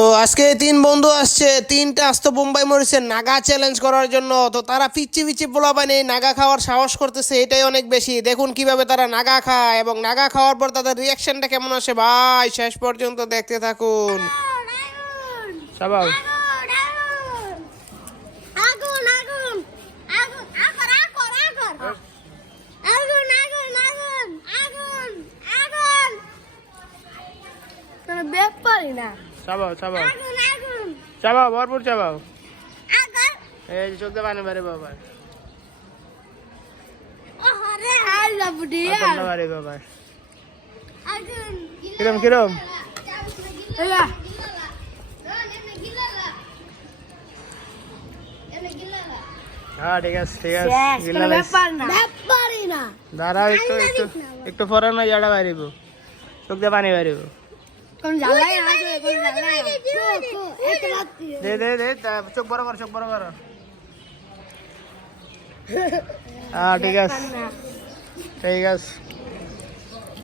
তো আজকে তিন বন্ধু আসছে, তিনটা আস্ত বোম্বাই মরিচের নাগা চ্যালেঞ্জ করার জন্য। তো তারা পিচ্ছি পিচ্ছি পোলাপানে নাগা খাওয়ার সাহস করতেছে, এটাই অনেক বেশি। দেখুন কিভাবে তারা নাগা খায় এবং নাগা খাওয়ার পর তাদের রিয়াকশনটা কেমন আসে। ভাই শেষ পর্যন্ত দেখতে থাকুন। সবাই ব্যাপারই না। চাবাও চাবাও চাবাও, ভরপুর চাবাও। এই চোখ দিয়ে পানি বাড়ে বাবা, বাড়ে বাবা। কিরম কিরম? হ্যাঁ ঠিক আছে ঠিক আছে। দাঁড়াও একটু একটু একটু পরে না জায়গা বাড়িব, চোখ দিয়ে পানি বাড়িব। দে দে দে, চোখ বড় কর, চোখ বড় কর। হ্যাঁ ঠিক আছে ঠিক আছে।